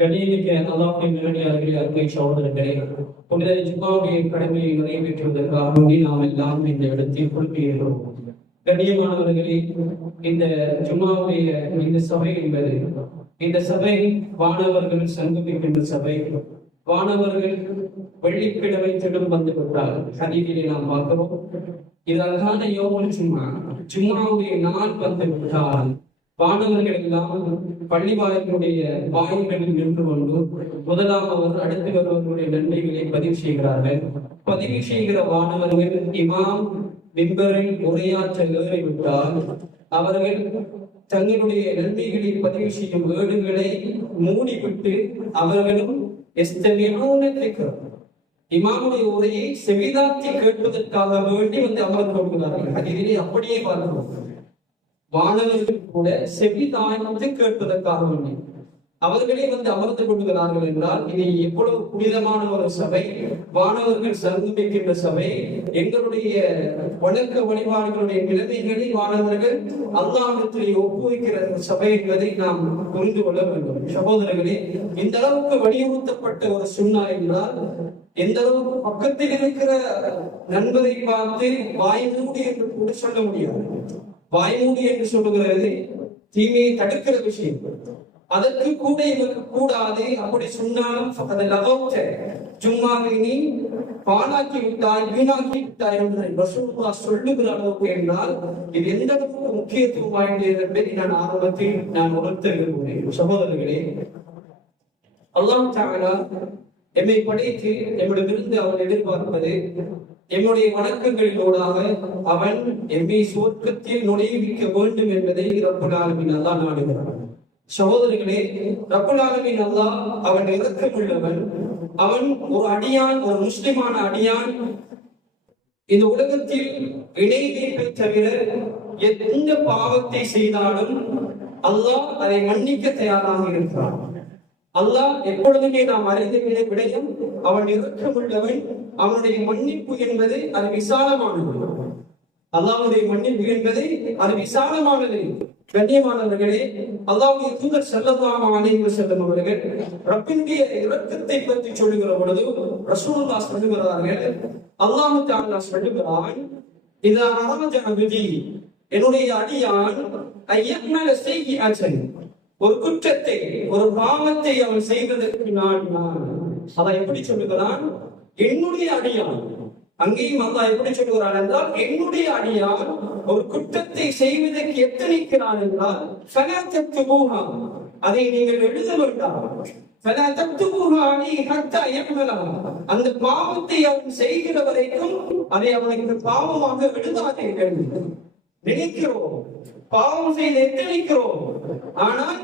கணியமிக்க அல்லாஹின் நிலையாளர்களே அருமை சகோதரர்களே புனித ஜும்மாவுடைய கடமையை நிறைவேற்றுவதற்காக நாம் எல்லாம் இந்த இடத்தில் குறிப்பிடுகிறோம் கண்ணியமானவர்களே இந்த ஜும்மாவுடைய இந்த சபை என்பது இந்த சபை வானவர்கள் சங்கமிக்கின்ற சபை. வானவர்கள் வெள்ளிக்கிழமை திடம் வந்து விட்டார் ஹதீதிலே நாம் பார்க்கிறோம். இதற்கான யோகம் சும்மா சும்மாவுடைய நாள் வந்து விட்டால் வானவர்கள் எல்லாம் பள்ளிவாயலுடைய வாயில்களில் நின்று கொண்டு முதலாம் அவர் அடுத்து வருவர்களுடைய நன்மைகளை பதிவு செய்கிறார்கள். பதிவு செய்கிற வானவர்கள் இமாம் மிம்பரில் உரையாற்ற ஏறிவிட்டால் அவர்கள் தங்களுடைய நன்மைகளை பதிவு செய்யும் ஏடுகளை மூடிவிட்டு அவர்களும் எஸ்தமியான இமாமுடைய உரையை செவிதாக்கி கேட்பதற்காக வேண்டி வந்து அமர்ந்து கொள்கிறார்கள். அதிலே அப்படியே பார்க்கிறோம். வானவர்கள் கூட செவி தாய்ந்து கேட்பதற்காக அவர்களே வந்து அமர்ந்து கொள்கிறார்கள் என்றால் இது எவ்வளவு புனிதமான ஒரு சபை வானவர்கள் சந்திக்கின்ற சபை எங்களுடைய வழக்க வழிபாடுகளுடைய நிலைமைகளை வானவர்கள் அல்லாஹத்திலே ஒப்புவிக்கிற சபை என்பதை நாம் புரிந்து கொள்ள வேண்டும். சகோதரர்களே இந்த அளவுக்கு வலியுறுத்தப்பட்ட ஒரு சுண்ணா என்றால் எந்த அளவுக்கு பக்கத்தில் இருக்கிற நண்பரை பார்த்து வாய் மூடி என்று கூட சொல்ல முடியாது. வாய்மூடி என்று சொல்லுகிறது. தீமையை தடுக்கிற விஷயம். அதற்கு கூட இவருக்கு கூடாது அப்படி சொன்னாலும் அதை ஜும்மாவை நீ பாழாக்கி விட்டாய் வீணாக்கி விட்டாய் என்று ரசூலுல்லா சொல்லுகிற அளவுக்கு என்றால் இது எந்த அளவுக்கு முக்கியத்துவம் வாய்ந்தது என்பதை நான் ஆரம்பத்தில் நான் உணர்த்த விரும்புகிறேன். சகோதரர்களே அல்லாம் தாலா எம்மை படைத்து எம்மிடமிருந்து அவன் எதிர்பார்ப்பது எம்முடைய வணக்கங்களினூடாக அவன் எம்மை சுவர்க்கத்தில் நுழைவிக்க வேண்டும் என்பதை ரப்புலாலமின் அல்லா நாடுகிறான். சகோதரர்களே ரப்புலாலமின் அல்லா அல்லாஹ் அவன் இறக்கமுள்ளவன் அவன் ஒரு அடியான் ஒரு முஸ்லிமான அடியான். இந்த உலகத்தில் இணை வைப்பை தவிர எந்த பாவத்தை செய்தாலும் அல்லாஹ் அதை மன்னிக்க தயாராக இருக்கிறான். அல்லாஹ் எப்பொழுதுமே நாம் அறிந்த விடயம் அவன் இறக்கமுள்ளவன் அவனுடைய மன்னிப்பு என்பது அது விசாலமானது. அல்லாவுடைய மன்னிப்பு என்பது அது விசாலமானது. கண்ணியமானவர்களே அல்லாவுடைய தூதர் செல்லதாம அனைவர் செல்லும் அவர்கள் ரப்பினுடைய இரக்கத்தை பற்றி சொல்லுகிற பொழுது ரசூல்லா சொல்லுகிறார்கள் அல்லாஹு தாலா சொல்லுகிறான் இது அரமஜன விதி என்னுடைய அடியான் ஐயக்மல செய்கி ஒரு குற்றத்தை ஒரு பாவத்தை அவன் செய்ததற்கு நான் நான். அதை எப்படி சொல்லுகிறான்? என்னுடைய அடியான். அங்கேயும் அல்லா எப்படி சொல்லுகிறான் என்றால் என்னுடைய அடியான் ஒரு குற்றத்தை செய்வதற்கு எத்தனைக்கிறான் என்றால் ஃபலாத்தத்துபூஹா அதை நீங்கள் எழுத வேண்டாம். அந்த பாவத்தை அவன் செய்கிற வரைக்கும் அதை அவனுக்கு பாவமாக எழுதாதீர்கள் நினைக்கிறோம். பாவம் செய்து எத்தனைக்கிறோம். ஆனால்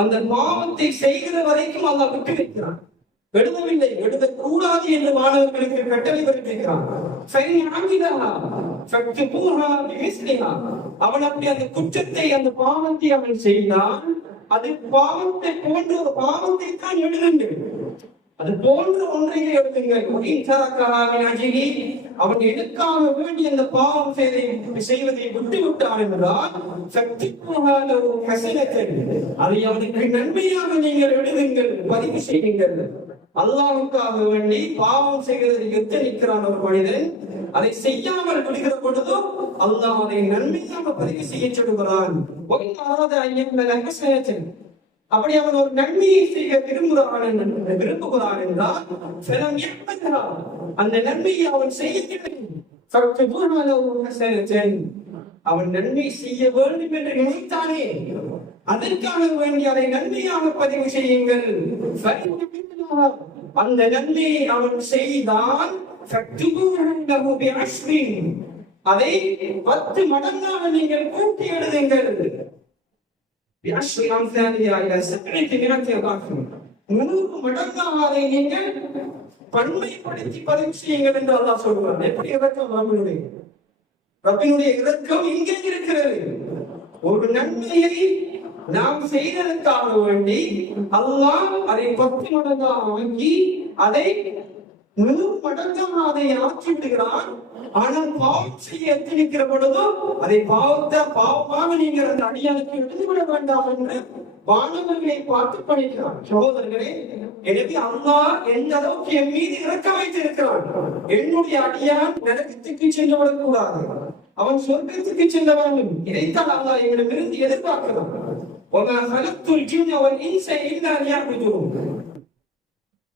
அந்த பாவத்தை செய்கிற வரைக்கும் அல்லாஹ் விட்டு வைக்கிறான் எழுதவில்லை எழுதக்கூடாது என்று மாணவர்களுக்கு கட்டளை பிறப்பிக்கிறான் அவன் அப்படி அந்த குற்றத்தை அந்த பாவத்தை அவன் செய்தான். அது பாவத்தை போன்ற ஒரு பாவத்தை தான் எழுதுங்கள். அது போன்ற ஒன்றையே எழுதுங்கள் அவன் எதுக்காக வேண்டி அந்த பாவம் செய்தை செய்வதை விட்டு விட்டான் என்றால் சக்தி அதை அவனுக்கு நன்மையாக நீங்கள் எழுதுங்கள் பதிவு செய்யுங்கள். அல்லாவுக்காக வேண்டி பாவம் செய்வதற்கு எத்தனிக்கிறான் ஒரு மனிதன். அதை செய்யாமல் விடுகிற பொழுதும் அல்லாஹ் அதை நன்மையாக பதிவு செய்ய சொல்லுகிறான். அப்படி அவன் ஒரு நன்மையை செய்ய விரும்புகிறான் விரும்புகிறான் என்றால் அந்த நன்மையை அவன் செய்யவில்லை. அவன் நன்மை செய்ய வேண்டும் என்று நினைத்தானே. அதற்காக வேண்டிய அதை நன்மையாக பதிவு செய்யுங்கள். அந்த நன்மையை அவன் செய்தான். அதை பத்து மடங்காக நீங்கள் கூட்டி எழுதுங்கள். நூறு மடங்காக அதை நீங்கள் பன்மைப்படுத்தி பதிவு செய்யுங்கள் என்று அல்லாஹ் சொல்வார் எப்படி இறக்கம் ரப்பினுடைய ரப்பினுடைய இறக்கம் இங்கே இருக்கிறது ஒரு நன்மையை நாம் செய்ததற்காக வேண்டி அல்லாஹ் அதை பத்து மடங்காக வாங்கி அதை முழு மும்மடங்கம் அதை ஆக்கி விடுகிறான். ஆனால் பாவம் செய்ய எத்தனிக்கிற பொழுதும் அதை பாவத்தை பாவமாக நீங்கள் அந்த அடியாளுக்கு எழுதிவிட வேண்டாம் என்று வானவர்களை பார்த்து பண்ணிக்கிறான் சகோதரர்களே எனக்கு அம்மா எந்த அளவுக்கு என் மீது இறக்க வைத்து இருக்கிறான் என்னுடைய அடியான் நரகத்துக்கு சென்றுவிடக்கூடாது அவன் சொர்க்கத்துக்கு சென்றவன் இதைத்தான் அல்லா எங்களிடமிருந்து எதிர்பார்க்கிறான். ஒரு கலத்துள் ஜீன் அவர் இன்சை இல்லாமல்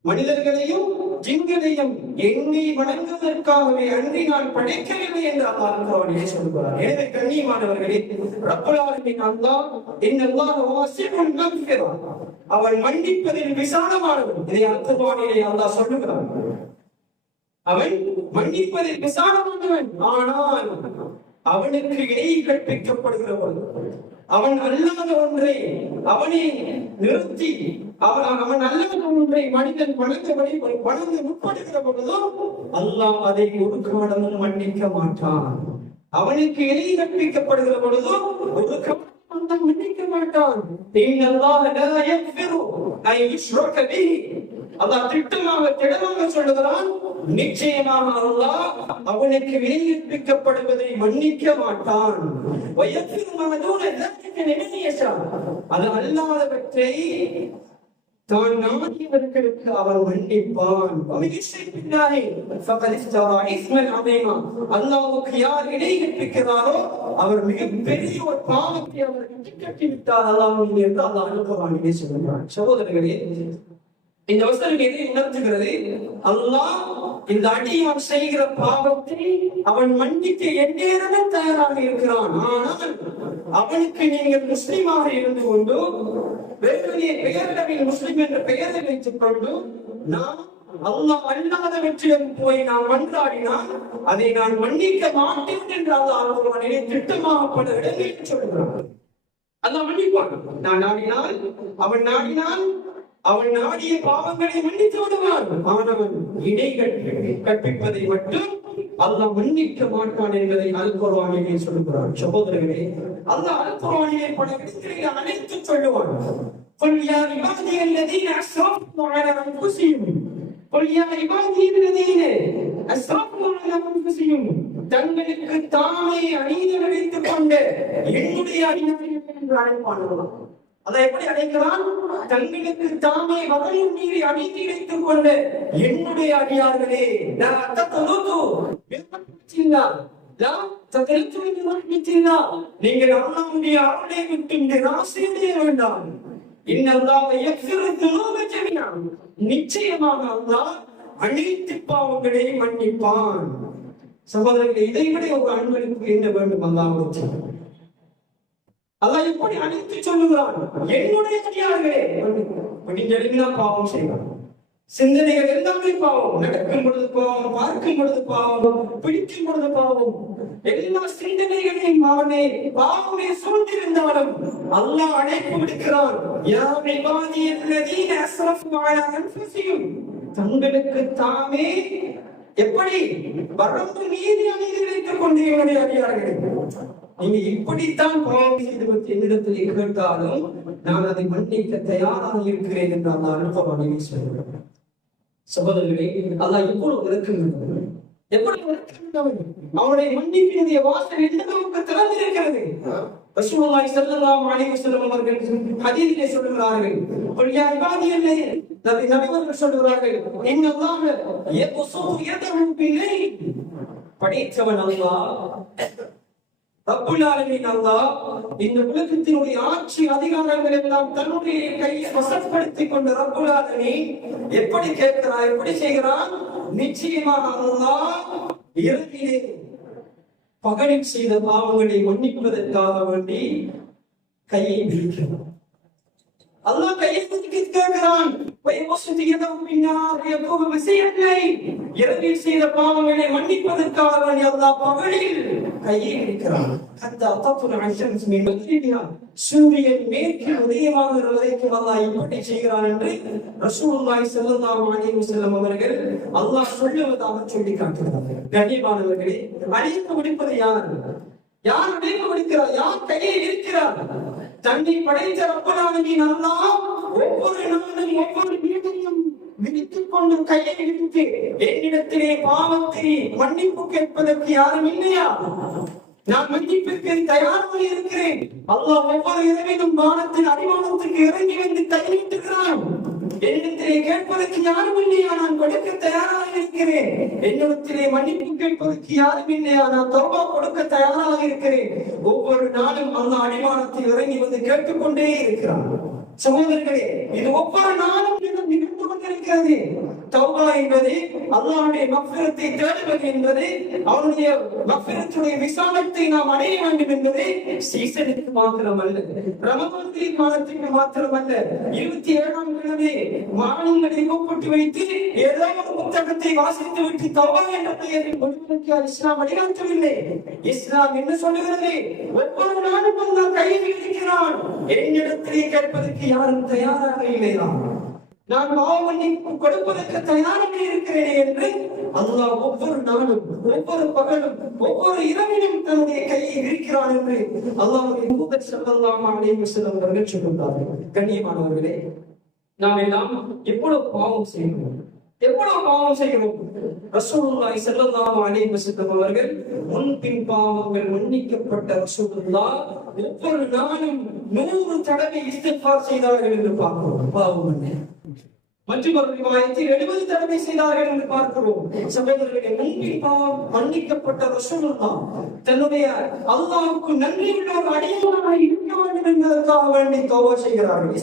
மனிதர்களையும் ஜிங்களையும் எண்ணி வணங்குவதற்காகவே அன்றி நான் படைக்கவில்லை என்று அல்லாஹ் குர்ஆனிலே சொல்கிறார் எனவே கண்ணியமானவர்களே ரப்பல் ஆலமீன் அல்லாஹ் இன்னல்லாஹ அவன் மன்னிப்பதில் விசாலமானவன். இதை அல் அல்லாஹ் சொல்லுகிறான். அவன் மன்னிப்பதில் விசாலமானவன். ஆனால் அவனுக்கு இணை கற்பிக்கப்படுகிறவன். அவன் அல்லாத ஒன்றை அவனை நிறுத்தி அவன் அவன் அல்லாத ஒன்றை மனிதன் வணங்கபடி வணங்க முற்படுகிற பொழுதும் அல்லாஹ் அதை ஒடுக்க காலமும் மன்னிக்க மாட்டான். அவனுக்கு எலி கற்பிக்கப்படுகிற பொழுதும் ஒடுக்க மன்னிக்க மாட்டான். அல்லாஹ் திட்டமாக திடமாக சொல்லுகிறான் நிச்சயமாக அல்லாஹ் அவனுக்கு விநியோகிக்கப்படுவதை மன்னிக்க மாட்டான். அது அல்லாதவற்றை தான் நாடியவர்களுக்கு அவன் மன்னிப்பான். அல்லாவுக்கு யார் இணை அவர் மிகப்பெரிய ஒரு பாவத்தை அவர் கட்டி விட்டார். அல்லாஹ் என்று அல்லாஹ் அனுப்புவான். சொல்லுகிறான். சகோதரர்களே இந்த வசனம் எதை உணர்த்துகிறது அல்லாஹ் இந்த அடியான் செய்கிற பாவத்தை அவன் மன்னிக்க எந்நேரமும் தயாராக இருக்கிறான். ஆனால் அவனுக்கு நீங்கள் முஸ்லீமாக இருந்து கொண்டு வேறு பெயரளவில் முஸ்லிம் என்ற பெயரை வைத்துக் கொண்டு நாம் அல்லாஹ் அல்லாதவற்றிடம் போய் நான் மன்றாடினால் அதை நான் மன்னிக்க மாட்டேன் என்று அல்லாஹ் குர்ஆனிலே திட்டமாக பல இடங்களில் சொல்கிறான். அல்லாஹ் மன்னிப்பான். நான் நாடினால் அவன் நாடினால் அவன் நாடிய பாவங்களை மன்னித்து விடுவான் அவன் அவன் இடை கற்பிப்பதை மட்டும் அல்லாஹ் மன்னிக்க மாட்டான் என்பதை அல் குர்ஆனிலே சொல்கிறான் சகோதரர்களே அல்லாஹ் அல் குர்ஆனிலே பல இடங்களில் அனைத்து சொல்லுவான் قل يا عبادي الذين اسرفوا على انفسهم قل يا عبادي الذين اسرفوا على انفسهم தங்களுக்கு தாமே அநீதி அழைத்துக் கொண்டு என்னுடைய அடிநாடிகள் என்று அழைப்பானவர்களாம் அதை எப்படி அழைக்கிறான் தங்களுக்கு தாமே வகையும் மீறி அநீதி வைத்துக் கொண்டு என்னுடைய அடியார்களே நான் அத்தத்தொழுது நீங்கள் அல்லாவுடைய அருளை விட்டு நிராசையடைய வேண்டாம். இன்னல்லாஹ் யக்ஃபிரு நிச்சயமாக அல்லாஹ் அனைத்து பாவங்களை மன்னிப்பான். சகோதரர்களே இதை விட ஒரு அன்பளிப்பு என்ன வேண்டும் அல்லாஹ் அல்லாஹ் எப்படி அழைத்து சொல்லுகிறான். என்னுடைய அடியார்களே முடிஞ்செல்லாம் பாவம் செய்வான். சிந்தனைகள் எல்லாமே பாவம். நடக்கும் பொழுது பாவம் பார்க்கும் பொழுது பாவம் பிடிக்கும் பொழுது பாவம். எல்லா சிந்தனைகளையும் அவனே பாவமே சூழ்ந்திருந்தவனும் அல்லாஹ் அழைப்பு விடுக்கிறான். யா இபாதி அஸ்ரஃபு அலா தங்களுக்கு தாமே எப்படி? வரம்பு மீறி அணிந்து இழைத்துக் கொண்டு என்னுடைய நீங்க இப்படித்தான் பாவம் செய்து என்னிடத்தில் கேட்டாலும் நான் அதை மன்னிக்க தயாராக இருக்கிறேன் என்று அந்த அனுபவம் சொல்கிறேன் சகோதரர்களே அதான் எவ்வளவு இறக்குகின்றவர் எப்படி இறக்குகின்றவர் மன்னிப்பினுடைய வாசல் எந்த அளவுக்கு திறந்திருக்கிறது? ரசூலுல்லாஹி ஸல்லல்லாஹு அலைஹி வஸல்லம் அவர்கள் ஹதீஸிலே சொல்கிறார்கள் "குல் யா இபாதியல்லே நபி நபிவர்கள் சொல்கிறார்கள் இன்னல்லாஹ யக்ஸு யதஹு பில்லைல் படைத்தவன் அல்லாஹ் ரப்புல் அல்லாஹ் இந்த உலகத்தினுடைய ஆட்சி அதிகாரங்கள் எல்லாம் தன்னுடைய கையை வசப்படுத்திக் கொண்ட ரப்புல் எப்படி கேட்கிறான் எப்படி செய்கிறான்? நிச்சயமாக அல்லாஹ் இறங்கிலே பகலில் செய்த பாவங்களை மன்னிப்பதற்காக வேண்டி கையை விரிக்கிறான் அல்லாஹ் கையை விரிக்க கேட்கிறான். பயமுற்று யகோவ விஷயங்களை இரவில் செய்த பாவங்களை மன்னிப்பதற்காக அல்லா பகலில் கையை இருக்கிறான் அந்த அத்தப்புற சூரியன் மேற்கில் உதயமாகிற வரைக்கும் என்று ரசூலுல்லாஹி ஸல்லல்லாஹு அலைஹி வஸல்லம் அவர்கள் அல்லாஹ் சொல்லுவதாக சொல்லி காட்டுகிறார்கள் கண்ணியமானவர்களே அழைப்பு முடிப்பது யார்? யார் அழைப்பு முடிக்கிறார் யார் கையில் இருக்கிறார்? தன்னை படைத்த ரப்பனானவின் அல்லாஹ் ஒவ்வொரு நாளும் ஒவ்வொரு வீட்டையும் விரித்துக் கொண்டு கையை விதித்து என்னிடத்திலே பாவத்தை மன்னிப்பு கேட்பதற்கு யாரும் இல்லையா? நான் மன்னிப்பிற்கு தயாராக இருக்கிறேன். அல்லாஹ் ஒவ்வொரு இரவிலும் வானத்தின் அடிவானத்துக்கு இறங்கி வந்து கையிட்டுகிறான் என்னிடத்திலே கேட்பதற்கு யாரும் இல்லையா? நான் கொடுக்க தயாராக இருக்கிறேன். என்னிடத்திலே மன்னிப்பு கேட்பதற்கு யாரும் இல்லையா? நான் தௌபா கொடுக்க தயாராக இருக்கிறேன். ஒவ்வொரு நாளும் அந்த அடிவானத்தில் இறங்கி வந்து கேட்டுக்கொண்டே இருக்கிறான். சகோதரர்களே இது ஒவ்வொரு நாளும் நிகழ்ந்து கொண்டிருக்கிறது. தௌபா என்பது அல்லாஹ்வுடைய மஃபிரத்தை தேடுவது என்பது அவனுடைய மஃபிரத்துடைய விசாலத்தை நாம் அடைய வேண்டும் என்பது சீசனுக்கு மாத்திரமல்ல. ரமபானுடைய மாத்திரம் அல்ல இருபத்தி ஏழாம் கிழமை மாநிலங்களை கூப்பிட்டு வைத்து ஏதோ ஒரு புத்தகத்தை வாசித்து விட்டு தௌபா என்ற பெயரில் முடிவதற்கு இஸ்லாம் வழிகாட்டவில்லை? இஸ்லாம் என்ன சொல்லுகிறது? ஒவ்வொரு நாளும் கையில் இருக்கிறான். என்னிடத்திலே கேட்பதற்கு யாரும் தயாராக இல்லைதான் நான் பாவமன்னிப்பு கொடுப்பதற்கு தயாராக இருக்கிறேன் என்று அல்லாஹ் ஒவ்வொரு நாளும் ஒவ்வொரு பகலும் ஒவ்வொரு இரவிலும் தன்னுடைய கையை இருக்கிறான் என்று அல்லாஹ்வுடைய தூதர் ஸல்லல்லாஹு அலைஹி அவர்கள் சொல்லுகிறார்கள். கண்ணியமானவர்களே நாம் எல்லாம் எவ்வளவு பாவம் செய்கிறோம்? எவ்வளவு பாவம் செய்கிறோம்? ரசூலுல்லாஹி ஸல்லல்லாஹு அலைஹி வஸல்லம் அவர்கள் முன்பின் பாவங்கள் மன்னிக்கப்பட்ட ரசூலுல்லாஹ் ஒவ்வொரு நாளும் நூறு தடவை இஸ்திஃபார் செய்தார்கள் என்று பார்க்கிறோம். பாவம் என்ன? மற்றும் எழுபது செய்தார்கள் என்று பார்க்கிறோம். சகோதரர்களே முன்பின் பாவம் மன்னிக்கப்பட்ட தன்னுடைய அல்லாஹ்வுக்கு நன்றி உள்ள ஒரு அடியானாக இருக்க வேண்டும் என்பதற்காக வேண்டி செய்கிறார்கள்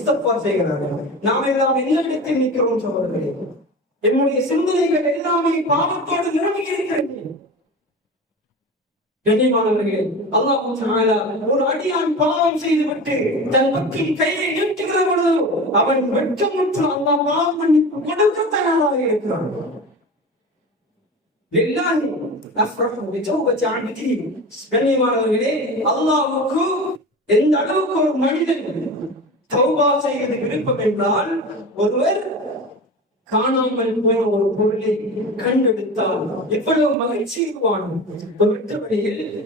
செய்கிறார்கள் நாம் எல்லாம் என்ன இடத்தில் நிற்கிறோம் சகோதரர்களே. என்னுடைய சிந்தனைகள் எல்லாமே பாவத்தோடு நிரம்பி இருக்கிறது. கண்ணியமானவர்களே அல்லாஹ் தஆலா ஒரு அடியான் பாவம் செய்துவிட்டு தன் பக்கம் கையை நீட்டுகிற பொழுது அவன் வெட்கமுற்று அல்லாஹ் பாவம் மன்னிப்பு கொடுக்க தயாராக இருக்கிறான். லில்லாஹி அஃப்ரஹு பிதௌபத்தி அப்தி கண்ணியமானவர்களே அல்லாஹ்வுக்கு எந்த அளவுக்கு ஒரு மனிதன் தௌபா செய்வது விருப்பம் என்றால் ஒருவர் காணாமல் போன ஒரு பொருளை கண்டெடுத்தால் எவ்வளவு மகிழ்ச்சியுவான் ஒரு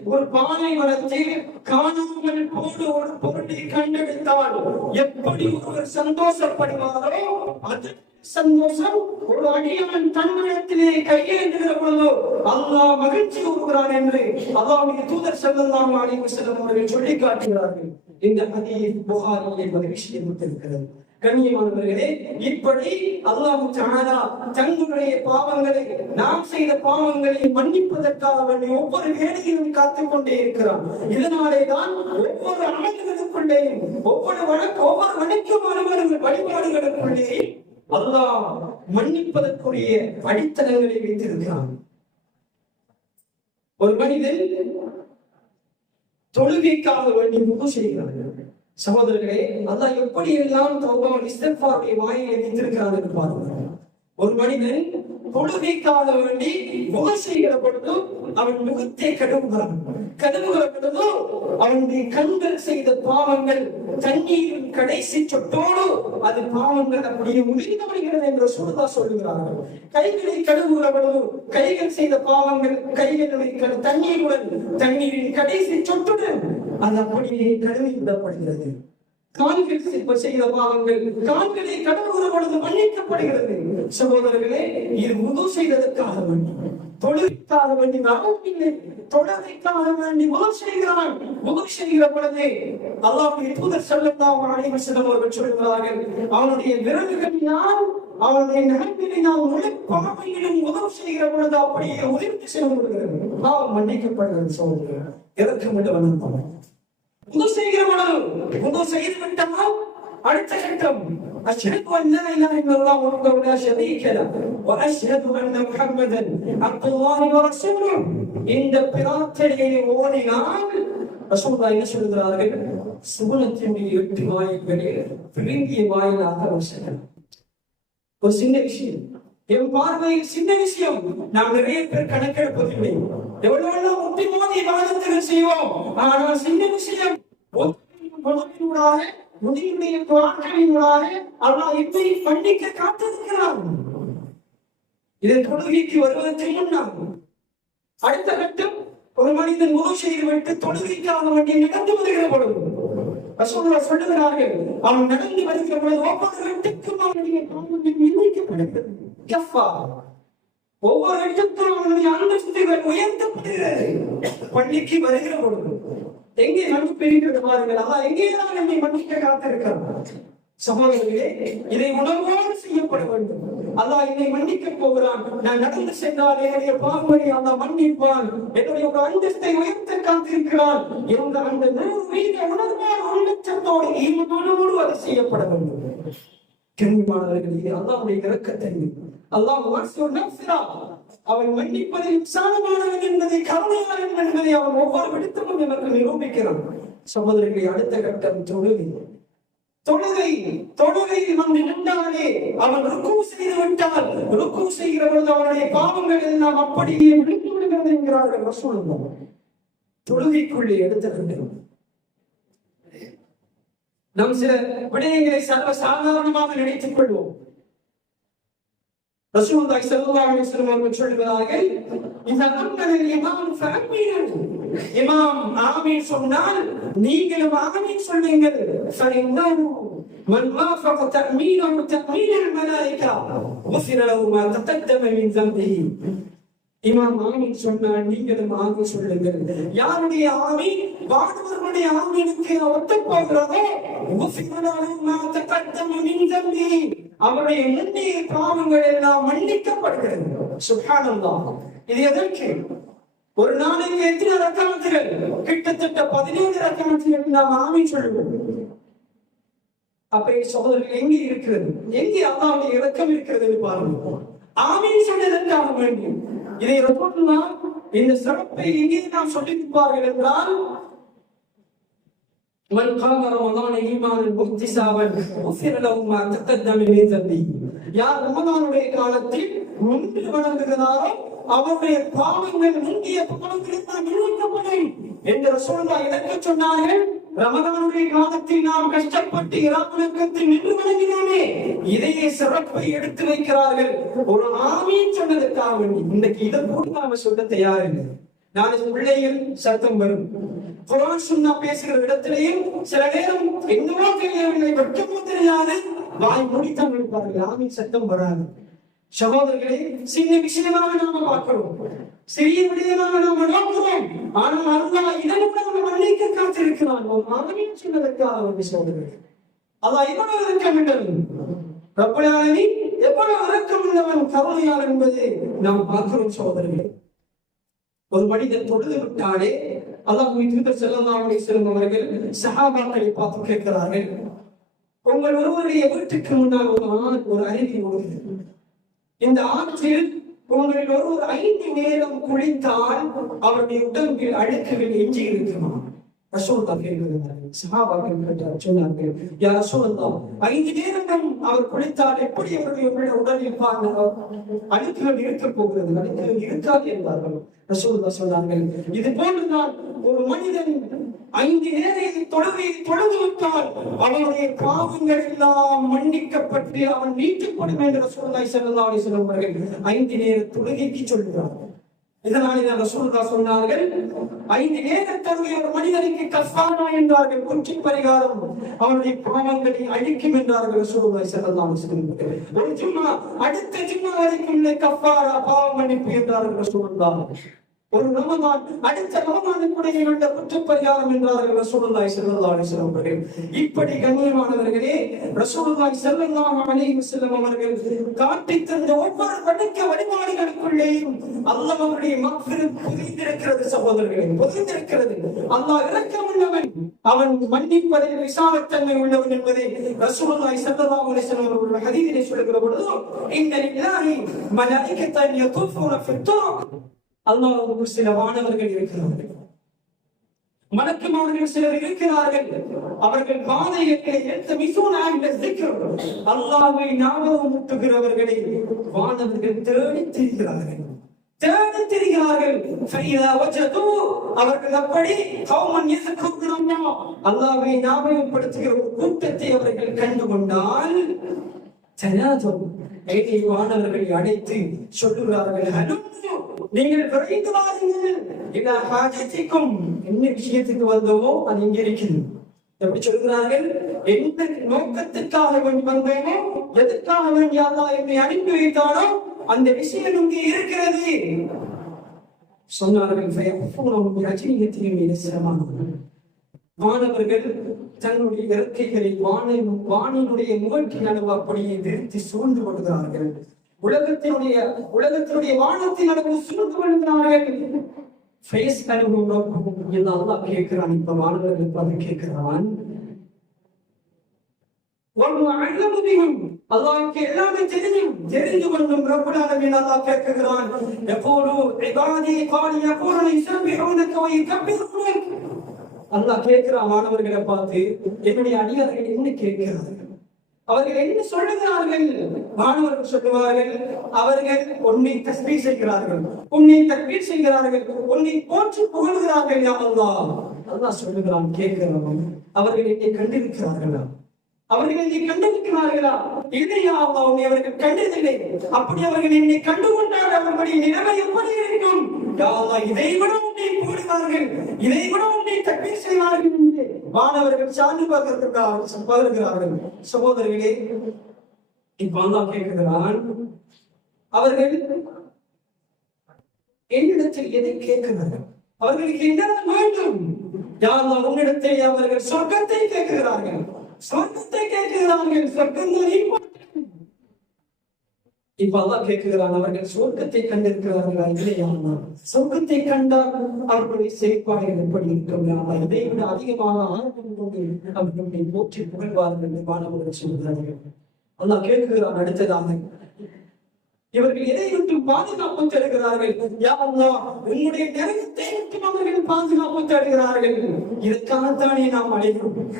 ஒரு பானை மரத்தில் காணாமல் போன ஒரு பொருளை கண்டெடுத்தால் எப்படி ஒருவர் சந்தோஷப்படுவாரோ அது சந்தோஷம் ஒரு அடியவன் தன்னிடத்திலே கையேந்துகிற பொழுது அல்லாஹ் மகிழ்ச்சி கூறுகிறான் என்று அல்லாவுடைய தூதர் ஸல்லல்லாஹு அலைஹி செல்லும் அவர்கள் சொல்லி காட்டுகிறார்கள் இந்த ஹதீஸ் புகாரி என்பது விஷயம் இருக்கிறது. கண்ணியமானவர்களே இப்படி அல்லாஹ் தஆலா தங்களுடைய பாவங்களை நாம் செய்த பாவங்களை மன்னிப்பதற்காக வேண்டிய ஒவ்வொரு வேலையிலும் காத்துக் கொண்டே இருக்கிறான். இதனாலே தான் ஒவ்வொரு அமல்களுக்குள்ளேயும் ஒவ்வொரு வழக்கு ஒவ்வொரு வணக்கமானவர்கள் வழிபாடுகளுக்குள்ளேயும் அல்லாஹ் மன்னிப்பதற்குரிய அடித்தளங்களை வைத்திருக்கிறான். ஒரு மனிதன் தொழுகைக்காக வேண்டி முகம் செய்கிறார்கள் சகோதரர்களே அல்லாஹ் எப்படி எல்லாம் தௌபாவுடைய இஸ்திக்ஃபாருடைய வாயை எழுந்திருக்கிறார் என்று பாருங்கள் ஒரு மனிதன் தொழுகைக்காக வேண்டி முக செய்கிற அவன் முகத்தை கடவுகிறான் கழுவுகிற பொழுது அவனுடைய கண்கள் செய்த பாவங்கள் தண்ணீரின் கடைசி சொட்டோடு அது பாவங்கள் அப்படியே உதிர்ந்து வருகிறது என்று சொல்லுதா சொல்லுகிறார்கள். கைகளை கழுவுகிற பொழுது கைகள் செய்த பாவங்கள் கைகளுடைய தண்ணீருடன் தண்ணீரின் கடைசி சொட்டுடன் அது அப்படியே கழுவி விடப்படுகிறது. கால்கள் செய்த- பாவங்கள் கால்களை கடவுகிற பொழுது மன்னிக்கப்படுகிறது. சகோதரர்களே இது முது செய்ததற்காக வேண்டி. தொழிலுக்காக வேண்டி வரவில்லை தொழிலுக்காக வேண்டி முதல் செய்கிறான். முதல் செய்கிற பொழுதே அல்லாஹ்வுடைய தூதர் ஸல்லல்லாஹு அலைஹி வஸல்லம் அவர்கள் சொல்கிறார்கள் அவனுடைய விரல்களினால் அவனுடைய நகங்களினால் முழு பாவையிலும் உதவு செய்கிற பொழுது அப்படியே உதிர்த்து செல்கிறது பாவம் மன்னிக்கப்படுகிறது சகோதரர்கள். இறக்கம் வந்தவன் உது செய்கிற பொழுது உது செய்து விட்டோம்னா அடுத்த கட்டம். أشهد أن لا إله إلا الله وحده لا شريك له وأشهد أن محمدا عبد الله ورسوله இந்த பிரார்த்தனையை ஓடினால் ரசூல்லா என்ன சொல்கிறார்கள் சுகுணத்தின் சின்ன விஷயம். என் நிறைய பேர் கணக்கெடுப்பதில்லை. எவ்வளவு முட்டி மோதி விவாதத்தில் செய்வோம்? ஆனால் சின்ன விஷயம் பொதுவினூடாக முதியுடைய வாழ்க்கையினூடாக அல்லாஹ் இப்படி பண்டிகை காத்திருக்கிறார் இதன் தொழுகைக்கு வருவதற்கு முன்னால் அடுத்த கட்டம் ஒரு மனிதன் முழு செய்து விட்டு தொழுகைக்காக வேண்டி நடந்து வருகிற பொழுது ரசூலுல்லாஹ் சொல்லுகிறார்கள் அவன் நடந்து வருகிற பொழுது ஒவ்வொரு கட்டுக்கும் அவனுடைய பாவங்கள் நிர்ணயிக்கப்படுகிறது கஃபா. ஒவ்வொரு இடத்திலும் அவனுடைய அந்தஸ்துகள் உயர்த்தப்படுகிறது. பள்ளிக்கு வருகிற பொழுது எங்கே மன்னிப்பு பாருங்கள் அதான் எங்கேதான் என்னை மன்னிக்க காத்திருக்கிறார்? சகோதரர்களே இதை உணர்வோடு செய்யப்பட வேண்டும். அல்லாஹ் என்னை மன்னிக்க போகிறான். நான் நடந்து சென்றால் என்னுடைய பாவங்களை அந்த மன்னிப்பான். என்னுடைய ஒரு அந்தஸ்தை உயர்த்த காத்திருக்கிறான். என்ற அந்த நூறு உணர்வான உள்ளச்சத்தோடு ஈமனோடு அது செய்யப்பட வேண்டும். கண்ணியமானவர்களே அல்லாவுடைய இறக்கத்தை அல்லாஹ் வாசியோர் நஃப்ஸிரா அவன் மன்னிப்பதில் விசாலமானவன் என்பதை கருணையாளன் என்பதை அவன் ஒவ்வொரு விடுத்தமும் எனக்கு நிரூபிக்கிறான் சகோதரர்களை அடுத்த கட்டம் தொழுகை. தொழுகை தொழுகை வந்து நின்றாலே அவன் ருக்கு செய்து விட்டால் ருக்கு செய்கிற பொழுது அவனுடைய பாவங்கள் எல்லாம் அப்படியே விழுந்து விடுகிறது என்கிறார்கள் ரசூலுல்லாஹ். தொழுகைக்குள்ளே எடுத்து வேண்டும் நாம் சில விடயங்களை சர்வ சாதாரணமாக நினைத்துக் கொள்வோம். ரசூலுல்லாஹி ஸல்லல்லாஹு அலைஹி வஸல்லம் அவர்கள் சொல்கிறார்கள் இந்த அம்மனில் இமாம் ஃபஅமீனு இமாம் ஆமீன் சொன்னால் நீங்களும் ஆமீன் சொல்லுங்கள் ஃபஇன்னஹு من وافق تأمينه تأمين الملائكة غفر له ما تقدم من ذنبه இமாம் மாலிக் சொன்னார் நீங்களும் ஆக சொல்லுங்க யாருடைய ஆவி? வாடுவர்களுடைய ஆவிக்கு ஒத்து போகிறதோ. அவருடைய எண்ணிய பாவங்கள் எல்லாம் மன்னிக்கப்படுகிறது. சுகானந்தாக இது எதற்கு? ஒரு நாளைக்கு எத்தனை ரக்கணத்துகள் கிட்டத்தட்ட பதினேழு ரக்கணத்துகள் நாம் ஆமி சொல்லுவோம். அப்பே சகோதரர்கள் எங்கே இருக்கிறது? எங்கே அல்லாவுடைய இறக்கம் இருக்கிறது என்று பாருங்க ஆமீன் சொன்னதற்கு அவன் வேண்டும். இதை ரசூலுல்லாஹ் இந்த சிறப்பை எங்கே நாம் சொல்லியிருப்பார்கள் என்றால் من قام رمضان ايمانا واحتسابا غفر له ما تقدم من ذنبه யார் ரமதானுடைய காலத்தில் முன்பு வணங்குகிறாரோ அவருடைய பாவங்கள் முந்தைய பாவங்கள் எல்லாம் மன்னிக்கப்படும் என்று ரசூலுல்லாஹ் எனக்கு சொன்னார்கள் ரமதானுடைய காலத்தில் நாம் கஷ்டப்பட்டு இராமணக்கத்தில் நின்று வணங்கினோமே இதையே சிறப்பை எடுத்து வைக்கிறார்கள். ஒரு ஆமீன் சொன்னதுக்காக வேண்டி இன்னைக்கு இதை கூட நாம சொல்ல தயாரில்லை நாளை பிள்ளைகள் சத்தம் வரும். குரான் சுண்ணா பேசுகிற இடத்திலேயும் சில நேரம் என்னவோ தெரியவில்லை வெட்டமோ தெரியாது. வாய் முடித்தான் இருப்பார்கள். ஆமீன் சத்தம் வராது. சகோதரர்களே சின்ன விஷயமாக நாம பார்க்கிறோம். சிறிய விடயமாக நாம் நடக்கிறோம் ஆனால் அல்லாஹ் இதனை கூட நம்ம மன்னிக்க காத்திருக்கிறான். ஒரு ஆமீன் சொன்னதற்காக வந்து சகோதரர்கள். அல்லாஹ் எவ்வளவு இறக்கம் உள்ளவன் ரப்பல் எவ்வளவு இறக்கம் உள்ளவன் கருணையாளர் என்பது நாம் பார்க்கிறோம் சகோதரர்களே. ஒரு மனிதன் தொழுது விட்டாலே அல்லாஹ் தூதர் ஸல்லல்லாஹு அலைஹி வஸல்லம் அவர்கள் சஹாபாக்களை பார்த்து கேட்கிறார்கள். உங்கள் ஒருவருடைய வீட்டுக்கு முன்னால் ஒரு ஆண் ஒரு அருவி ஓடுகிறது. இந்த ஆற்றில் உங்களில் ஒருவர் ஐந்து நேரம் குளித்தால் அவருடைய உடம்பில் அழுக்குகள் எஞ்சி இருக்குமா ரசூலுல்லாஹ் கேட்கிறார்கள் சஹாபாக்கள் கேட்டார் சொன்னார்கள் யா ரசூலுல்லாஹ் ஐந்து நேரங்கள் அவர் குளித்தால் எப்படி அவருடைய உள்ள- உடலில் பாருங்க அழுக்குகள் இருக்க போகிறது அழுக்குகள் இருக்காது என்பார்கள். ரசூலுல்லாஹ் சொன்னார்கள் இது போன்றுதான் ஒரு மனிதன் ஐந்து நேரம் தொழுகை தொழுது விட்டால் அவனுடைய பாவங்கள் எல்லாம் மன்னிக்கப்பட்டு அவன் நீக்கப்படும் என்று ரசூலுல்லாஹி ஸல்லல்லாஹு அலைஹி வஸல்லம் ஐந்து நேர தொழுகைக்கு சொல்கிறார்கள். இதனாலே ரசூல்லா சொன்னார்கள் ஐந்து நேர தொழுகை ஒரு மனிதனுக்கு கஃபானா என்றார்கள் குற்றி பரிகாரம் அவனுடைய பாவங்களை அழிக்கும் என்றார்கள் ரசூலுல்லாஹி ஸல்லல்லாஹு அலைஹி வஸல்லம் ஒரு ஜும்மா அடுத்த ஜும்மா வரைக்கும் கஃபாரா பாவம் மன்னிப்பு என்றார்கள் ரசூலுல்லாஹ். ஒரு ரமதான் அடுத்த ரமதானுக்குடைய உள்ள குற்றப்பரிகாரம் என்றார்கள் ரசூலுல்லாஹி ஸல்லல்லாஹு அலைஹி வஸல்லம் அவர்கள். இப்படி கண்ணியமானவர்களே ரசூலுல்லாஹி ஸல்லல்லாஹு அலைஹி வஸல்லம் அவர்கள் காட்டித் தந்த ஒவ்வொரு வணக்க வழிபாடுகளுக்குள்ளேயும் அல்லாஹ் அவருடைய மக்ஃபிரத் புதிந்திருக்கிறது சகோதரர்களே புதிந்திருக்கிறது அல்லாஹ் இரக்கமுள்ளவன் அவன் மன்னிப்பதை விசாலத்தன்மை உள்ளவன் என்பதை ரசூலுல்லாஹி ஸல்லல்லாஹு அலைஹி வஸல்லம் அவர்கள் ஹதீஸிலே சொல்கிற பொழுது இந்த லில்லாஹி மலாயிகத்தன் யதுஃபூன ஃபித் துருக் அல்லாவுக்கு சில மாணவர்கள் இருக்கிறார்கள். மலக்குமார்கள் சிலர் இருக்கிறார்கள். அவர்கள் பாதைகளை எடுத்த மிசூனாக அல்லாவை ஞாபகம் முட்டுகிறவர்களை வானவர்கள் தேடி தெரிகிறார்கள். தேடி திரிகிறார்கள். அவர்கள் அப்படி கௌமன் யஸ்குருனா அல்லாஹ்வை ஞாபகப்படுத்துகிற ஒரு கூட்டத்தை அவர்கள் கண்டு கொண்டால் தைரியமானவர்களை ஏழை அழைத்து சொல்லுகிறார்கள். நீங்கள் விரைந்து வாருங்கள். எல்லா ஹாஜத்திக்கும் என்ன விஷயத்துக்கு வந்தோமோ அது இங்கே இருக்குது எப்படி சொல்கிறார்கள் எந்த நோக்கத்திற்காக வேண்டி வந்தேனோ எதற்காக வேண்டி அல்லா என்னை அனுப்பி வைத்தானோ அந்த விஷயம் இங்கே இருக்கிறது. சொன்னார்கள். "ஃபயஃபூனஹு பிஅஜ்னியத்திஹிம் இலஸ்ஸமான்." மாணவர்கள் தன்னுடைய இறக்கைகளை வான வானினுடைய முகட்டின் அளவு அப்படியே நிறுத்தி சூழ்ந்து கொள்கிறார்கள். உலகத்தினுடைய உலகத்தினுடைய வானத்தின் அளவு சூழ்ந்து கொள்கிறார்கள். ஃபேஸ் அளவு என்று அல்லாஹ் கேட்கிறான். இப்ப மாணவர்கள் பார்த்து கேட்கிறான். அல்லாஹ்க்கு எல்லாமே தெரியும். தெரிந்து கொண்டும் ரப்பல் அல்லாஹ் கேட்கிறான். இபாதி காலி வ அல்லாஹ் கேட்கிறான் மாணவர்களை பார்த்து என்னுடைய அடியார்கள் என்ன கேட்கிறார்கள்? அவர்கள் என்ன சொல்லுகிறார்கள்? மாணவர்கள் சொல்லுவார்கள் அவர்கள் உன்னை தஸ்பீ செய்கிறார்கள். உன்னை தக்பீர் செய்கிறார்கள். உன்னை போற்று புகழ்கிறார்கள் யா அல்லாஹ். சொல்லுகிறான் கேட்கிறவன் அவர்கள் என்னை கண்டிருக்கிறார்களா? அவர்கள் என்னை கண்டிருக்கிறார்களா? இல்லையா அல்லாஹ் உன்னை அவர்கள் கண்டதில்லை. அப்படி அவர்கள் என்னை கண்டுகொண்டால் அவர்களுடைய நிலைமை எப்படி இருக்கும்? இதை விட உன்னை போடுவார்கள். இதை கூட உன்னை தக்பீர் செய்வார்கள் என்று மாணவர்கள் சான்று பார்க்கிறதுக்காக பார்க்கிறார்கள். சகோதரர்களே இப்ப அல்லாஹ் கேட்கிறான் அவர்கள் என்னிடத்தில் எதை கேட்கிறார்கள்? அவர்களுக்கு என்ன வேண்டும்? யாரெல்லாம் உன்னிடத்தை அவர்கள் சொர்க்கத்தை கேட்கிறார்கள். சொர்க்கத்தை கேட்கிறார்கள். சொர்க்கம் தான். இப்ப அல்லாஹ் கேட்கிறான் அவர்கள். சொர்க்கத்தை கண்டிருக்கிறார்களா இல்லையானா சொர்க்கத்தை கண்டால் அவர்களுடைய செயற்பாடுகள் எப்படி இருக்கும்? இதை விட அதிகமான ஆர்வம் கொண்டு அவர்களுடைய போற்றி புகழ்வார்கள் என்று மாணவர்கள் சொல்கிறார்கள் அல்லாஹ் கேட்கிறான் அடுத்ததாக. இவர்கள் எதை விட்டு பாதுகாப்பு தருகிறார்கள்? யா அல்லாஹ் உன்னுடைய நரகத்தை விட்டு அவர்கள் பாதுகாப்பு தருகிறார்கள். இதற்காகத்தானே நாம் அழைக்கிறோம்.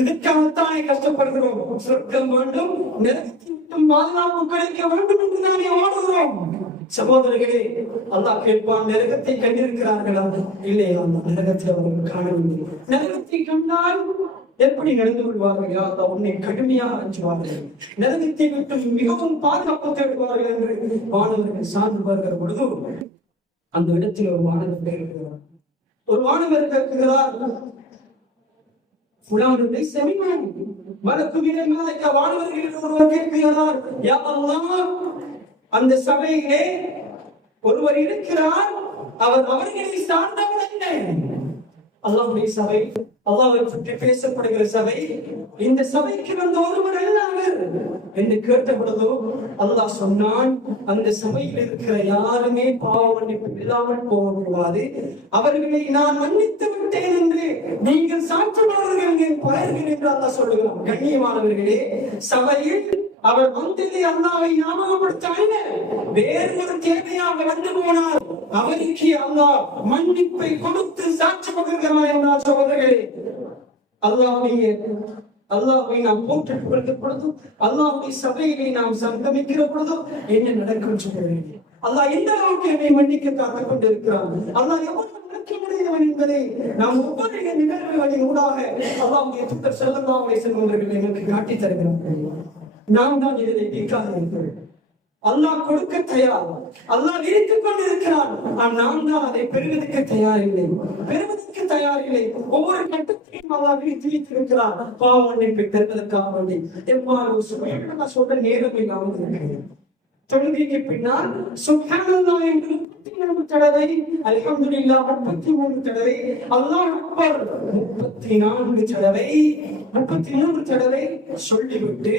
இதற்காகத்தானே கஷ்டப்படுகிறோம். சொர்க்கம் வேண்டும் நரகத்தை பாதுகாப்பு கிடைக்க வேண்டும் என்று ஓடுகிறோம் சகோதரர்களே அல்லாஹ் கேட்பான் நரகத்தை கண்டிருக்கிறார்களா இல்லையா அந்த நரகத்தை அவர்கள் காணவில்லை. நரகத்தை கண்டால் எப்படி நடந்து கொள்வார்கள்? யா உன்னை கடுமையாக அஞ்சுவார்கள். நரகத்தை விட்டு மிகவும் பாதுகாப்பு தேடுவார்கள் என்று மாணவர்கள் சார்ந்து வருகிற பொழுது அந்த இடத்தில் ஒரு மாணவர் இருக்கிறார். ஒரு மாணவர் கேட்கிறார் புலானுடைய செமினார் வழக்கு வீரமாக வானவர்களில் ஒருவர் கேட்கிறார் யா அந்த சபையிலே ஒருவர் இருக்கிறார் அவர் அவர்களை சார்ந்தவர் என்ன அல்லாவுடைய சபை அல்லாவை பற்றி பேசப்படுகிற சபை இந்த சபைக்கு வந்த ஒருவர் அல்ல என்று கேட்ட பொழுதோ அல்லாஹ் சொன்னான் அந்த சபையில் இருக்கிற யாருமே பாவ மன்னிப்பு இல்லாமல் போகக்கூடாது. அவர்களை நான் மன்னித்து விட்டேன் என்று நீங்கள் சாற்றுபவர்கள் என் பலர்கள் என்று அல்லாஹ் சொல்லுகிறான். கண்ணியமானவர்களே சபையில் அவர் வந்ததை அல்லாவை ஞாபகப்படுத்த வேறு ஒரு தேவையாக வந்து போனார் அவருக்கு அல்லாஹ் மன்னிப்பை கொடுத்து சாட்சி பகிர்கிறான் என்ன சகோதரர்களே. அல்லாஹ்வுடைய அல்லாஹ்வை நாம் போற்றி புகழ்ந்த பொழுதும் அல்லாஹ்வுடைய சபையிலே நாம் சங்கமிக்கிற பொழுது என்ன நடக்கும் சொல்கிறேன் அல்லாஹ் எந்த அளவுக்கு என்னை மன்னிக்க காத்துக் கொண்டிருக்கிறான்? அல்லாஹ் எவ்வளவு முக்கியமுடையவன் என்பதை நாம் ஒவ்வொரு நிகழ்வுகளின் ஊடாக அல்லாஹ்வுடைய புத்தர் ஸல்லல்லாஹு அலைஹி வஸல்லம் அவர்கள் எங்களுக்கு காட்டித் தருகிறார்கள் நாம் தான் இதனை கேட்காதவர்கள் அல்லாஹ் கொடுக்க தயார். அல்லாஹ் விரித்துக் கொண்டிருக்கிறான். ஆனால் நாம் தான் அதை பெறுவதற்கு தயார் இல்லை பெறுவதற்கு தயார் இல்லை ஒவ்வொரு கட்டத்தையும் அல்லாஹ் விரித்து வைத்திருக்கிறார் பாவ மன்னிப்பை பெறுவதற்காக வேண்டி. எவ்வாறு? சொல்ற நேரம் இல்லாமல் இருக்கிறேன் தொழுகைக்கு பின்னால் சுஹானல்லா என்று முப்பத்தி நான்கு தடவை அல்ஹம்துலில்லாஹ் முப்பத்தி மூன்று தடவை அல்லாஹ் அக்பர் முப்பத்தி நான்கு தடவை முப்பத்தி மூன்று தடவை சொல்லிவிட்டு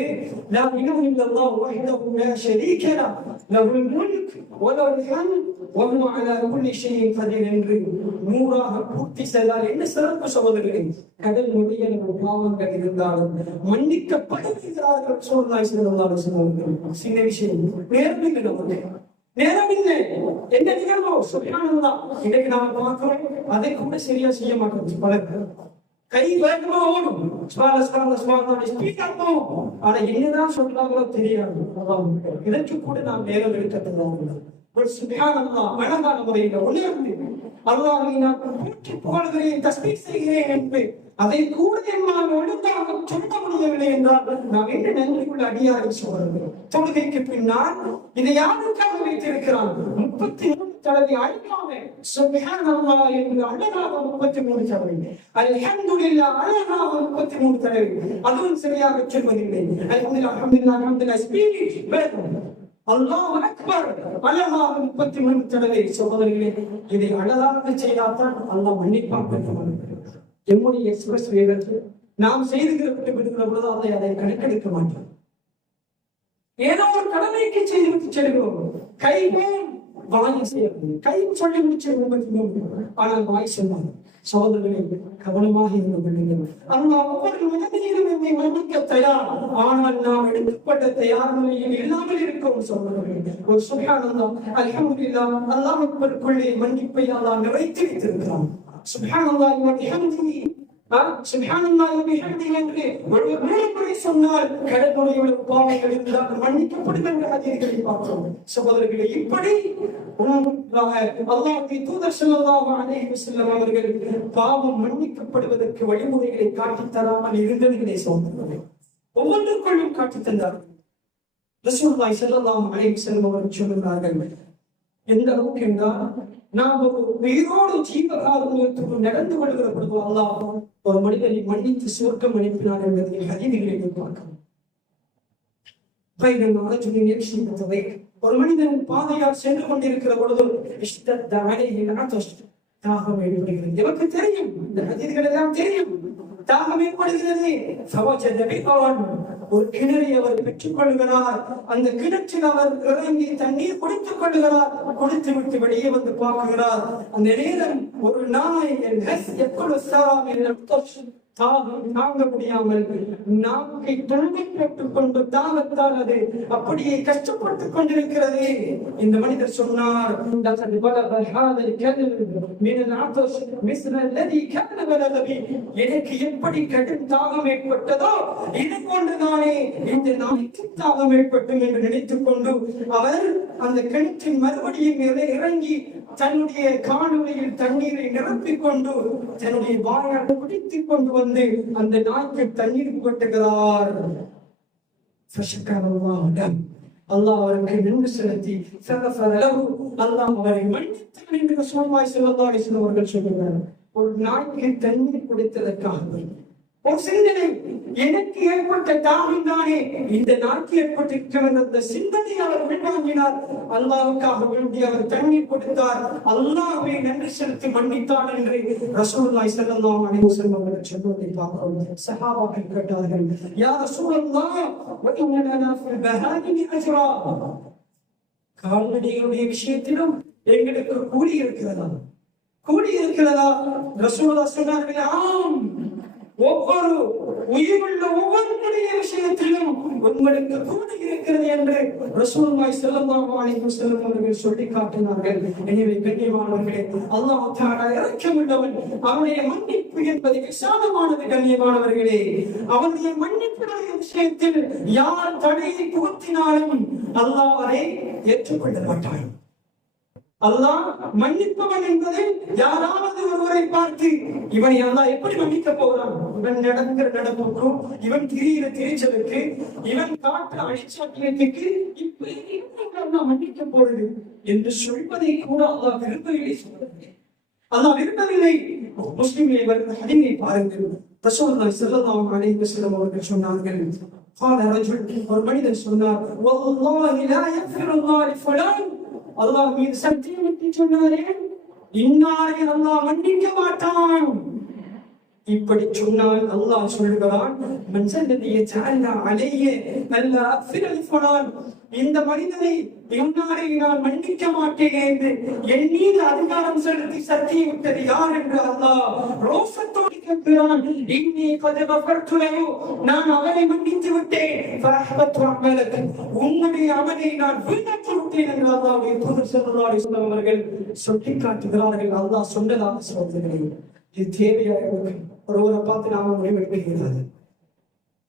லா இலாஹ இல்லல்லாஹ் வஹ்தஹு லா ஷரீக லஹ் லஹுல் முல்க் வ ஹம்த் வ ஹுவ அலா குல்லி என்று நூறாக பூர்த்தி செய்தால் என்ன சிறப்பு சகோதரர்களே. கடல் நொடிய நம்ம பாவங்கள் இருந்தாலும் மன்னிக்கப்படுகிறார்கள் சோழநாய் சிறந்தாலும் சொன்னார்கள் சின்ன விஷயம். நேரம் இல்லை நமக்கு. நேரம் இல்லை. என்ன நிகழ்வோ? சுயானந்தான் இன்னைக்கு நாம பார்க்கிறோம். அதை கூட சரியா செய்ய மாட்டோம். பலர் கை வேகமா ஓடும். ஆனா என்னதான் சொல்றாங்களோ தெரியாது. இதற்கு கூட நாம் நேரம் எடுக்கத்தான் ஒரு சுபியானல்லா அழகான முறையில் உணர்ந்து நான் போற்றி புகழ்கிறேன் தஸ்பீக் செய்கிறேன் என்று. அதை கூட என்னால் ஒழுங்காக சொல்ல முடியவில்லை என்றால் நாம் என்ன நன்றிக்குள்ள அடியாரை சொல்கிறோம் தொழுகைக்கு பின்னால் இதை யாருக்காக வைத்திருக்கிறான்? முப்பத்தி மூணு தடவை அழகாக சுப்ஹானல்லாஹ் என்று அழகாக முப்பத்தி மூணு தடவை. அல்ஹம்துலில்லாஹ் அழகாக முப்பத்தி மூணு தடவை. அதுவும் சரியாக சொல்வதில்லை. அல்ஹம்துலில்லாஹ் அல்ஹம்துலில்லாஹ் அல்ஹம்துலில்லாஹ் ஸ்பீக் வேதம் அல்லாஹ் அக்பர். அழகாக முப்பத்தி மூணு தடவை சகோதரர்களே இதை அழகாக செய்தால்தான் அல்லாஹ் மன்னிப்பான் பெற்றவன் எம்முடைய எக்ஸ்பிரஸ் வேகத்தில் நாம் செய்துகிற விட்டு விடுகிற பொழுது அதை அதை கணக்கெடுக்க மாட்டோம் ஏதோ ஒரு கடமைக்கு செய்து விட்டு செல்கிறோம் கைமேல் வாய் செய்யணும் கை சொல்லி முடிச்சு ஆனால் வாய் சொன்னார் சகோதரர்களே கவனமாக இருந்து பிள்ளைகள் ஒவ்வொரு மனிதனையும் என்னை மன்னிக்க தயார். ஆனால் நாம் எடுக்கப்பட்ட தயார் நிலையில் இல்லாமல் இருக்கும் சகோதரர்களே. ஒரு சுகானந்தம் அல்ஹம்துலில்லாஹ் அல்லாஹ் அக்பருக்குள்ளே மன்னிப்பை அல்லாஹ் நிறைத்து வைத்திருக்கிறான். சுப்ஹானல்லாஹ் சொன்னால் கடற்கரையோட பாவங்கள் இருந்தால் மன்னிக்கப்படும் என்ற ஹதீஸ்களை பார்க்கிறோம். சகோதரர்களே இப்படி உண்மையாக தூதர் ஸல்லல்லாஹு அவர்கள் பாவம் மன்னிக்கப்படுவதற்கு வழிமுறைகளை காட்டித் தராமல் இருந்ததிலே சகோதரர்களே ஒவ்வொன்றுக்குள்ளும் காட்டித் தந்தார்கள். ரசூலுல்லாஹி செல்லலாம் அலைஹி வஸல்லம் அவர்கள் சொல்கிறார்கள் எந்த அளவுக்கு என்றால் நாம் ஒரு உயிரோடு ஜீவகாரணத்துக்கு நடந்து கொள்கிற பொழுது அல்லாஹ் ஒரு மனிதனை மன்னித்து சுருக்கம் அனுப்பினார் என்பதை ஹதீதிகளை பார்க்கிறோம் ஒரு மனிதன் பாதையால் சென்று கொண்டிருக்கிற பொழுது இஷ்டத்த தாகம் ஏற்படுகிறது. தெரியும் இந்த எல்லாம் தெரியும். தாகம் ஏற்படுகிறது. ஃபவஜத ஒரு கிணறை அவர் பெற்றுக் கொள்கிறார் அந்த கிணற்றில் அவர் இறங்கி தண்ணீர் குடித்துக் கொள்கிறார் குடித்து விட்டு வெளியே வந்து பார்க்கிறார். அந்த நேரம் ஒரு நாய் என் ஹஸ் சாராம் என் தாங்க முடியாமல் நாக்கை துண்டிப்பட்டுக் கொண்டு தாகத்தால் அது அப்படியே கஷ்டப்பட்டுக் கொண்டிருக்கிறது. இந்த மனிதர் சொன்னார் எனக்கு எப்படி கடும் தாகம் ஏற்பட்டதோ இது கொண்டுதானே இந்த நாய்க்கு தாகம் ஏற்பட்டும் என்று நினைத்துக் கொண்டு அவர் அந்த கிணற்றின் மறுபடியும் மேலே இறங்கி தன்னுடைய காணொலியில் தண்ணீரை நிரப்பிக் கொண்டு தன்னுடைய வாயால் குடித்துக் கொண்டு வந்து அந்த நாய்க்கு தண்ணீர் புகட்டுகிறார் அல்லாஹ் அவருக்கு நின்று செலுத்தி சதசதளவு அல்லாஹ் அவரை மன்னித்தான் என்று சோமாய் செல்லல்லாஹ் அவர்கள் சொல்கிறார் ஒரு நாய்க்கு தண்ணீர் குடித்ததற்காக ஒரு சிந்தனை எனக்கு ஏற்பட்ட தாகம் தானே. இந்த நாய்க்கு ஏற்பட்டிருக்கிற அந்த சிந்தனை அவர் உள்வாங்கினார். அல்லாவுக்காக வேண்டி அவர் தண்ணீர் கொடுத்தார். அல்லாஹ்வை நன்றி செலுத்தி மன்னித்தார் என்று ரசூல்லாய் ஸல்லல்லாஹு அலைஹி வஸல்லம் அவர்கள் சொல்வதை பார்க்கிறோம். சஹாபாக்கள் கேட்டார்கள் யா ரசூலல்லா கால்நடைகளுடைய விஷயத்திலும் எங்களுக்கு கூலி இருக்கிறதா? கூலி இருக்கிறதா? ரசூலா சொன்னார்கள் ஆம். ஒவ்வொரு உயிருள்ள ஒவ்வொருடைய விஷயத்திலும் உங்களுக்கு கூலி இருக்கிறது என்று ரசூல்மாய் ஸல்லல்லாஹு அலைஹி வஸல்லம் அவர்கள் சொல்லி காட்டினார்கள். எனவே கண்ணியமானவர்களே அல்லாஹ் தஆலா இரக்கமுள்ளவன் அவனுடைய மன்னிப்பு என்பது விசாலமானது கண்ணியமானவர்களே. அவனுடைய மன்னிப்புடைய விஷயத்தில் யார் தடையை புகுத்தினாலும் அல்லாஹ் ஏற்றுக்கொள்ள மாட்டான். அல்லாஹ் மன்னிப்பவன் என்பதை யாராவது ஒருவரை பார்த்து இவனை அல்லாஹ் எப்படி மன்னிக்க போகிறான் இவன் நடக்கிற நடப்புக்கும் இவன் திரியிற திரிச்சலுக்கு இவன் காட்டுற அழிச்சாட்டியத்துக்கு இப்படி இவனை அல்லாஹ் மன்னிக்க போறது என்று சொல்வதை கூட அல்லாஹ் விரும்பவில்லை சொல்றது அல்லாஹ் விரும்பவில்லை முஸ்லிம்களை வருகிற ஹதீனை பாருங்கள் ரசூலுல்லாஹி ஸல்லல்லாஹு அலைஹி வஸல்லம் அவர்கள் சொன்னார்கள் قال رجل ஒரு மனிதன் சொன்னார் والله لا يغفر الله لفلان அல்லாஹ் மீது சத்தியம் விட்டு சொன்னாரே இன்னாரை அல்லாஹ் மன்னிக்க மாட்டான். இப்படி சொன்னால் அல்லாஹ் சொல்கிறான் மன்சல்லதிய ஜஅல்னா அலைய நல்ல அஃபிரல் இந்த மனிதனை இன்னாரை நான் மன்னிக்க மாட்டேன் என்று என் மீது அதிகாரம் செலுத்தி சத்தியம் விட்டது யார் என்று அல்லாஹ் ரோசத்தோடு கேட்கிறான். இன்னி கது கஃபர்து நான் அவனை மன்னித்து விட்டேன். உன்னுடைய அவனை நான் வீணாக்கி விட்டேன் என்று அல்லாவுடைய தூதர் ஸல்லல்லாஹு சொன்னவர்கள் வஸல்லம் சொல்லி காட்டுகிறார்கள் அல்லாஹ் சொன்னதாக சொல்லுகிறேன். இது தேவையாக இருக்கும்? ஒருவரை பார்த்து நாம முடிவெடுக்கிறது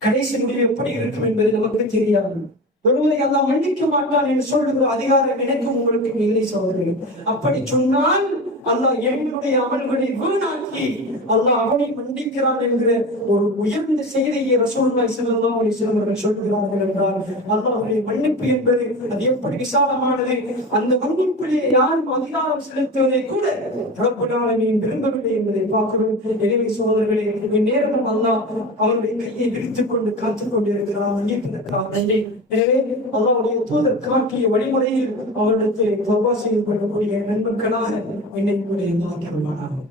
கடைசி முடிவு எப்படி இருக்கும் என்பது நமக்கு தெரியாது. ஒருவரை எல்லாம் மன்னிக்க மாட்டான் என்று சொல்லுகிற அதிகாரம் எனக்கும் உங்களுக்கு இல்லை சகோதரர்கள். அப்படி சொன்னால் அல்லாஹ் எங்களுடைய அமல்களை வீணாக்கி அல்லாஹ் அவனை மன்னிக்கிறான் என்கிற ஒரு உயர்ந்த செய்தியை ரசூலுல்லாஹி ஸல்லல்லாஹு அலைஹி வஸல்லம் அவர்கள் சொல்கிறார்கள் என்றால் அல்லாஹ்வுடைய மன்னிப்பு என்பது அது எப்படி விசாலமானது? அந்த மன்னிப்பிலே யாரும் அதிகாரம் செலுத்துவதை கூட ரப்பல் விரும்பவில்லை என்பதை பார்க்கிறோம். எனவே சோதரர்களே இந்நேரம் அல்லாஹ் அவருடைய கையை விரித்துக் கொண்டு காத்துக் கொண்டிருக்கிறார் மன்னிப்பிருக்கிறார் நன்றி எனவே அல்லாவுடைய தூதர் காட்டிய வழிமுறையில் அவரிடத்தில் தௌபா செய்து கொள்ளக்கூடிய நண்பர்களாக என்னை உங்களுடைய ஆக்கிரமானாகும்